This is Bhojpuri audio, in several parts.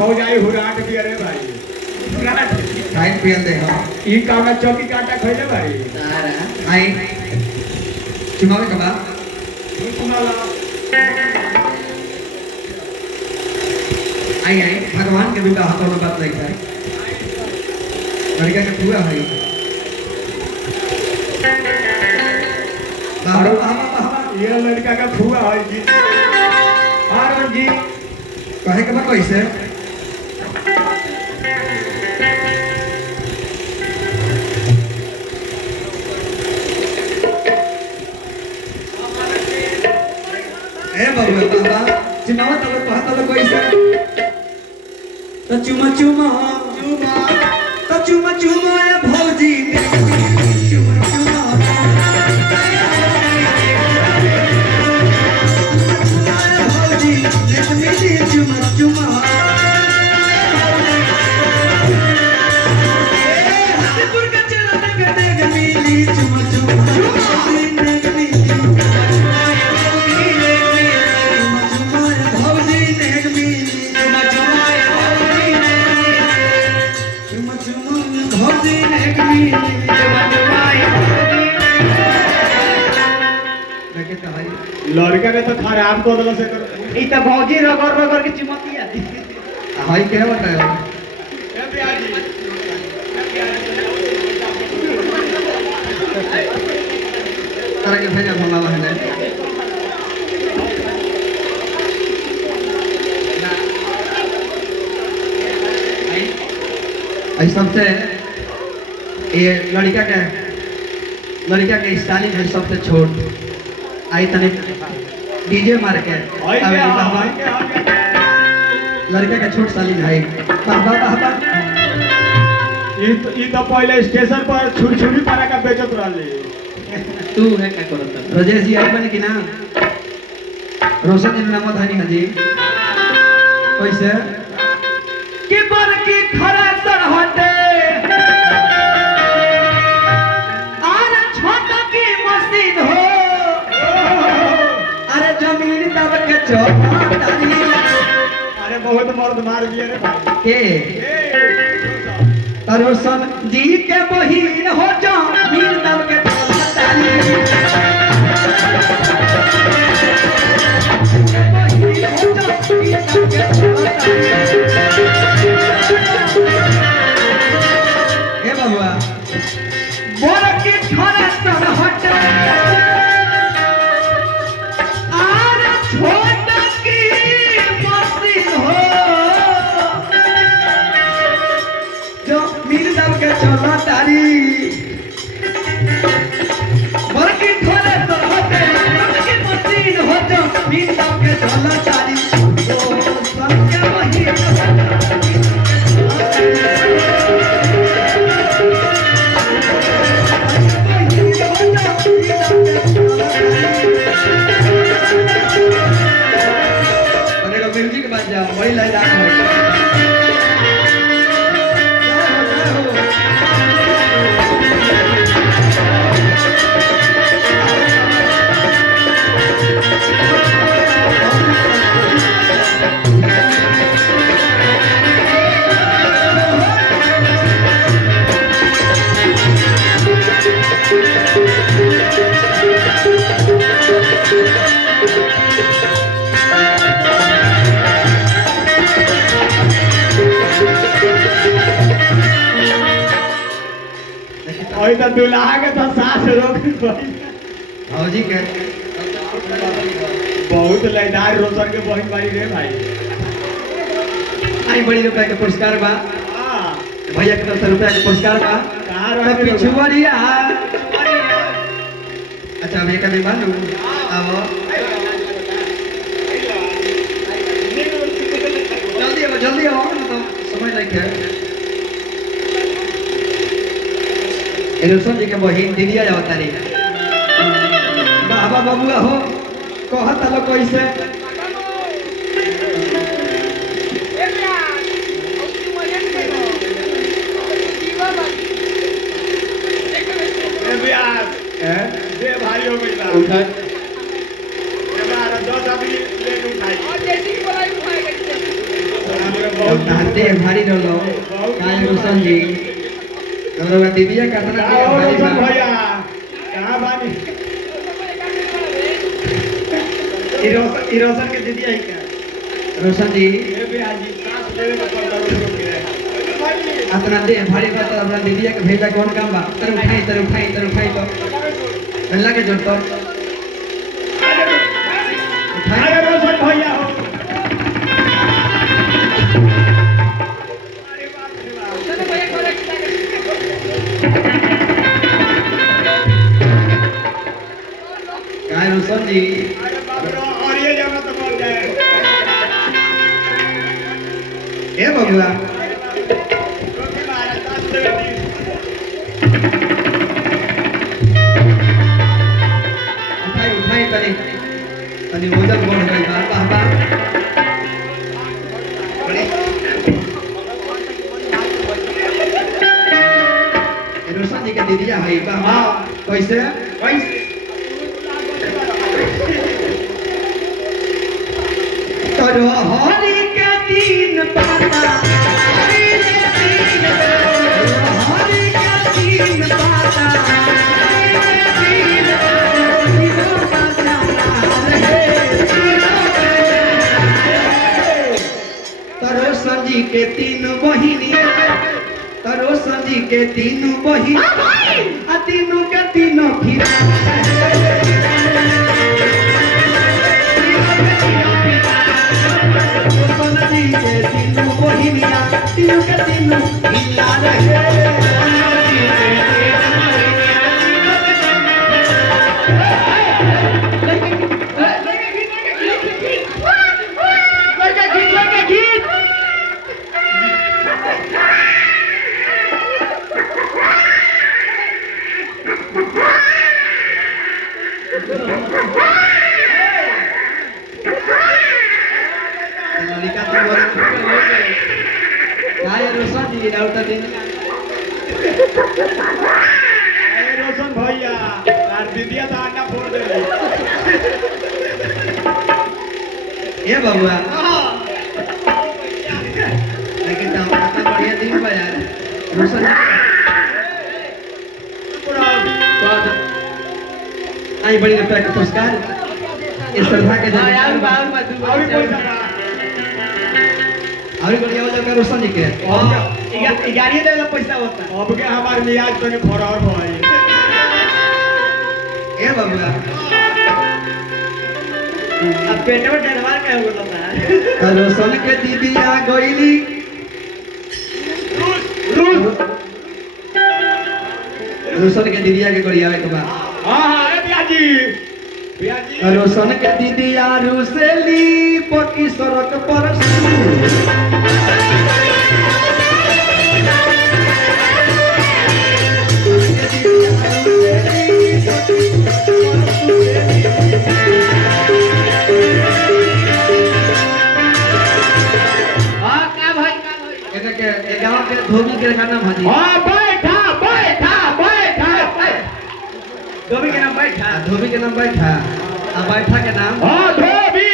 भौजाई हुराट भी अरे भाई हुराट खाइन पियन दे हां ई काना चौकी काटा खइले भाई तारा आई चुमावे कबा सुनाला आई आई भगवान के विवाह कोनो बात नहीं है लड़का के पूरा है बाबा बाबा ये लड़का का फुआ है जी आरो जी कहे के बा कैसे ए बाबा बाबा चिमावा तब कहता लो कैसे तो चुमा चुमा चुमा तो चुमा चुमा ए भौजी चुमा चुमा भौजी लेट मी दी चुमा चुमा हसीपुर का चला देख मिली चुमा चुमा देख मिली भौजी देख मिली लड़का ने तो खराब कर दलो से ई त भौजी रगड़ रगड़ के चिमतिया हाई क्या बताया ए बियाजी तरह के भेजा भला है ना आई सबसे ये लड़का के स्टाइलिंग है सबसे छोट आई तने डीजे मार के लड़का का छोट साली भाई बाबा बाबा ई तो पहले स्टेशन पर छुरी पारा का बेचत रहले तू है क्या करता राजेश जी आई बने कि ना रोशन जी नाम धनी हाजी कैसे के बर की खरा सर हटे आर छोटा की मशीन हो अरे जमीन दब के चौपातारी अरे बहुत मर्द मार दिए रे भाई के रोशन जी के बहिन हो जमीन दब के चौपातारी बहिन हो जमीन दब के चौपातारी ए बाबुआ बर की खरा सर हटे आर छोटा की मशीन हो जमीन दब के चौपातारी बड़की खरा सर हटे छोटा की मशीन हो जमीन दब के चौपातारी ओ सत्य वही म्यूजिक बज जाओ बड़ी लहरा ओई तो दुल्हा के तो सास रोक भौजी के बहुत लयदार रोशन के बहन बारी रे भाई आई बड़ी रुपया के पुरस्कार बा हां भैया के तरफ से रुपया के पुरस्कार बा कार तो पिछुआरिया अच्छा भैया का भी बानू आओ जल्दी आओ ना तो समय लग गया रोशन जी के बहिन दीदिया जाओ तारी बाबा बाबुआ हो कहता लो कैसे ए बियास दे भाई हो गई ना उठा ए बार 10 आदमी ले उठाई और जैसी बोलाई उठाएगा हमरे बहुत देह भारी रहलो काय रोशन जी हमरा दीदिया कतना देह भारी बा भैया कहाँ बानी रोशन के दीदी आई क्या रोशन जी ये भी हाजी सांस लेवे में कर दरो अतना देह भारी बा तो हमरा दीदिया के भेजा कौन काम बा तर उठाई तो गल्ला के जोड़ तो उठाई अरे रोशन भैया हो अरे बाप रे बाप चलो भैया खोले काय रोशन जी अरे बाप रे और ये जगह तो मर जाए ए बबुआ रोटी मारा सांस लेवे दी उठाई तनी वजन बढ़ गई बा बाबा रोशन जी के दीदिया है बाबा कैसे तोरो हरि के तीन पाता हरि के तीन पाता तरोसन जी के तीन बहिनी तरोसन जी के तीन बहिनी आ तीनों के तीनों फिर तरोसन जी के तीनों बहिनिया तीनों के तीनों हिला ललिका तो काय रोशन जी राउता दिन अरे रोशन भैया यार दीदिया तो अंडा फोड़ दे ए बबुआ लेकिन तो कितना बढ़िया दिन बा यार रोशन जी आई बड़ी रुपया का पुरस्कार इस श्रद्धा के जन यार बाल मत अभी पैसा बा और बढ़िया हो जाएगा रोशन जी के गाड़ी देला पैसा होता अब के हमार मियाज तने फरार भई ए बबुआ अब पेट में डरवा के हो गया तो रोशन के दीदी आ गईली रोशन के दीदिया के गरियावे के बा हां हां ए बियाजी बियाजी रोशन के दीदी आ रुसेली पकी सड़क पर हां का भाई एने के गांव के धोबी के गाना भाजी हां बैठा धोबी के नाम बैठा धोबी के नाम बैठा आ बैठा के नाम हां धोबी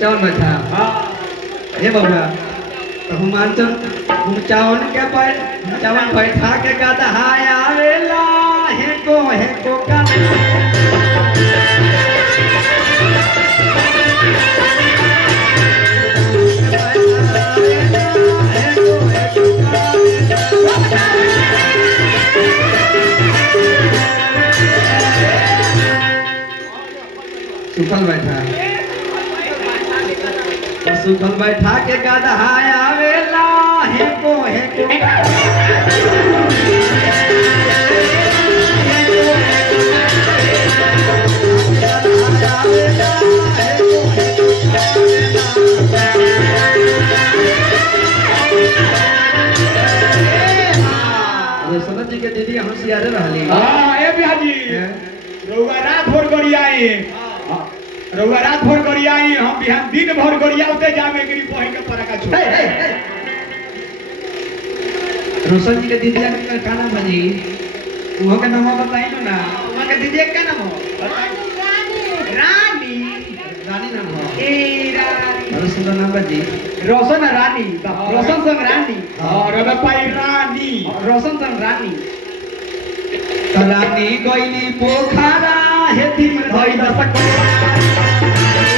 चावन बैठा हां हे बबुआ तो हम चावन के चावन बैठा के गादा हाय आवेला हे को का सुखल बैठा तो सुखल बैठा के गादा हाय आवेला हे को रोशन जी के दीदी होशियार रहली हां ए बियाजी रउआ रात भर गरियाई हम बिहान दिन भर गरियाउते जामे करी पहि के परका छोड़ रोशन जी के दीदी का नाम भाजी वो का नाम बताई ना उनका दीदी का नाम हो रानी रानी नाम हो ए सुंदर नाम बा जी रोशन रानी रोशन संग रानी और अब पाई रानी रोशन संग रानी तो रानी गईली पोखरा हेती में धई दसको रानी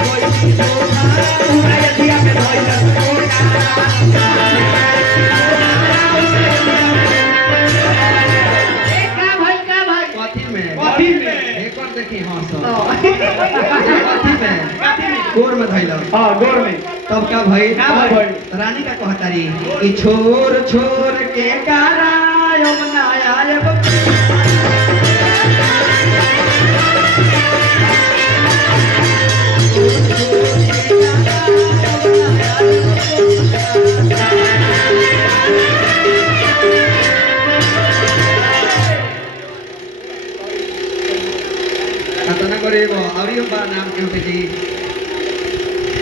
गईली पोखरा हेती में धई दसको का भाई कथी में कथी में? एक और देखी हां कथी में गोर में धइल हां गोर में तब क्या भाई का भई? रानी का कहतारी कि छोर छोर के कारा यमुना आयब